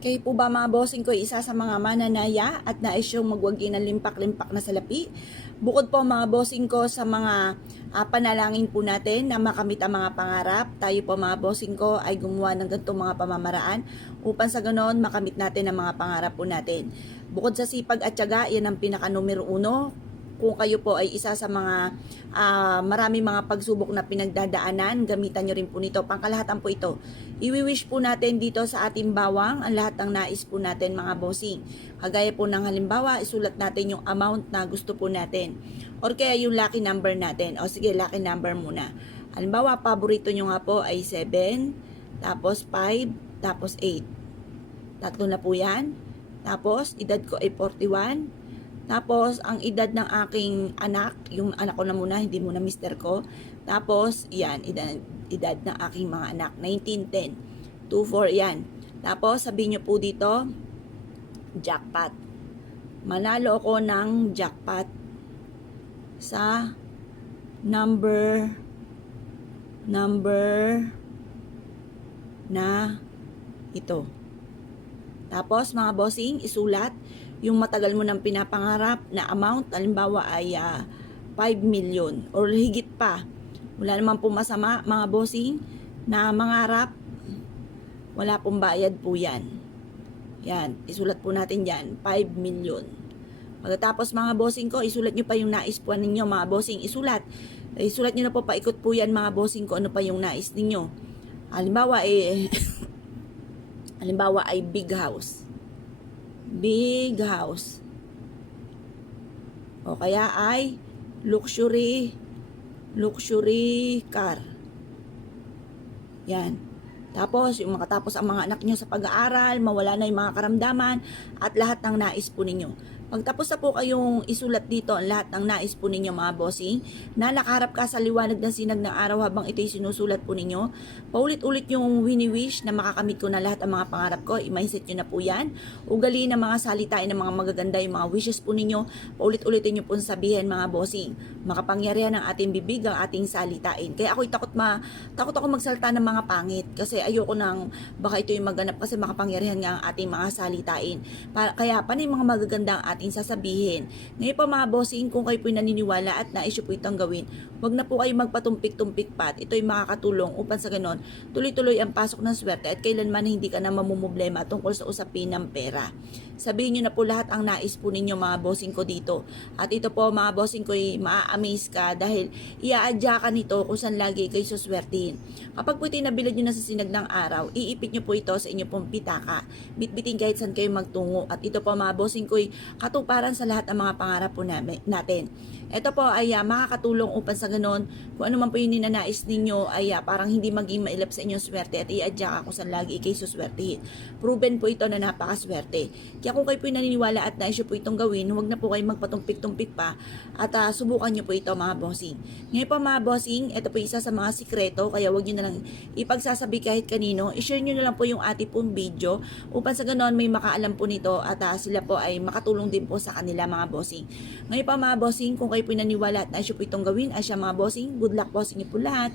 Kayo po ba mga bossing ko isa sa mga mananaya at nais yung magwagi ng limpak-limpak na salapi? Bukod po mga bossing ko sa mga panalangin po natin na makamit ang mga pangarap, tayo po mga bossing ko ay gumawa ng ganitong mga pamamaraan upang sa ganoon makamit natin ang mga pangarap po natin. Bukod sa sipag at tiyaga, yan ang pinaka numero uno. Kung kayo po ay isa sa mga marami mga pagsubok na pinagdadaanan, gamitan nyo rin po nito. Pangkalahatan po ito. Iwi-wish po natin dito sa ating bawang ang lahat ng nais po natin mga bossing. Kagaya po ng halimbawa, isulat natin yung amount na gusto po natin. Or kaya yung lucky number natin. O sige, lucky number muna. Halimbawa, paborito nyo nga po ay 7, tapos 5, tapos 8. Tatlo na po yan. Tapos, edad ko ay 41. Tapos, ang edad ng aking anak, yung anak ko na muna, hindi muna mister ko. Tapos, yan, edad ng aking mga anak, 1910. 24, yan. Tapos, sabihin nyo po dito, jackpot. Manalo ako ng jackpot sa number na ito. Tapos, mga bossing, isulat yung matagal mo nang pinapangarap na amount, halimbawa ay 5 million or higit pa. Wala naman po masama mga bossing na mangarap, wala pong bayad po yan. Yan, isulat po natin yan, 5 million. Pagkatapos mga bossing ko, isulat nyo pa yung nais po ninyo mga bossing, isulat. Isulat nyo na po, paikot po yan mga bossing ko, ano pa yung nais ninyo. Halimbawa halimbawa ay big house. Big house. O kaya ay luxury car. Yan. Tapos, yung makatapos ang mga anak nyo sa pag-aaral, mawala na yung mga karamdaman, at lahat ng nais po ninyo. Pagtapos na po kayong isulat dito ang lahat ng nais po ninyo mga bossing, na nakaharap ka sa liwanag ng sinag ng araw habang ito'y sinusulat po ninyo, paulit-ulit yung wini-wish na makakamit ko na lahat ang mga pangarap ko, i-mindset nyo na po yan. Ugaliin ng mga salitain ng mga magaganda, yung mga wishes po ninyo, paulit-ulitin nyo po sabihin mga bossing. Makapangyarihan ng ating bibig ang ating salitain. Kaya ako'y takot ako magsalita ng mga pangit kasi ayoko nang baka ito'y maganap kasi makapangyarihan nga ang ating mga salitain. Kaya panay mga magaganda ang ating sasabihin. Ngayon pa mga bossing, kung kayo po'y naniniwala at nais po itong gawin, wag na po kayo magpatumpik-tumpik pat. Ito'y makakatulong upang sa ganon, tuloy-tuloy ang pasok ng swerte at kailanman hindi ka na mamumblema tungkol sa usapin ng pera. Sabihin nyo na po lahat ang nais po ninyo mga bossing ko dito. At ito po mga bossing ko ay maa-amaze ka dahil iaadya ka nito kung saan lagi kayo suswertihin. Kapag po ito'y nabilad nyo na sa sinag ng araw, iipit nyo po ito sa inyo pong pitaka. Bitbitin kahit saan kayo magtungo. At ito po mga bossing ko ay katuparan sa lahat ng mga pangarap po natin. Ito po ay makakatulong upang sa ganon, kung ano man po yung ninanais ninyo ay parang hindi maging mailap sa inyong swerte at iadya ka kung saan lagi kayo suswertihin. Proven po ito na napakaswerte. Kaya kung kayo po naniniwala at nais po itong gawin, huwag na po kayo magpatumpik-tumpik pa at subukan nyo po ito mga bossing. Ngayon po mga bossing, ito po isa sa mga sikreto, kaya huwag nyo na lang ipagsasabi kahit kanino. I-share nyo na lang po yung ating pong video upang sa ganon may makaalam po nito at sila po ay makatulong din po sa kanila mga bossing. Ngayon pa mga bossing, kung kayo po naniwala at nais po itong gawin, ay siya mga bossing, good luck po sa inyo po lahat.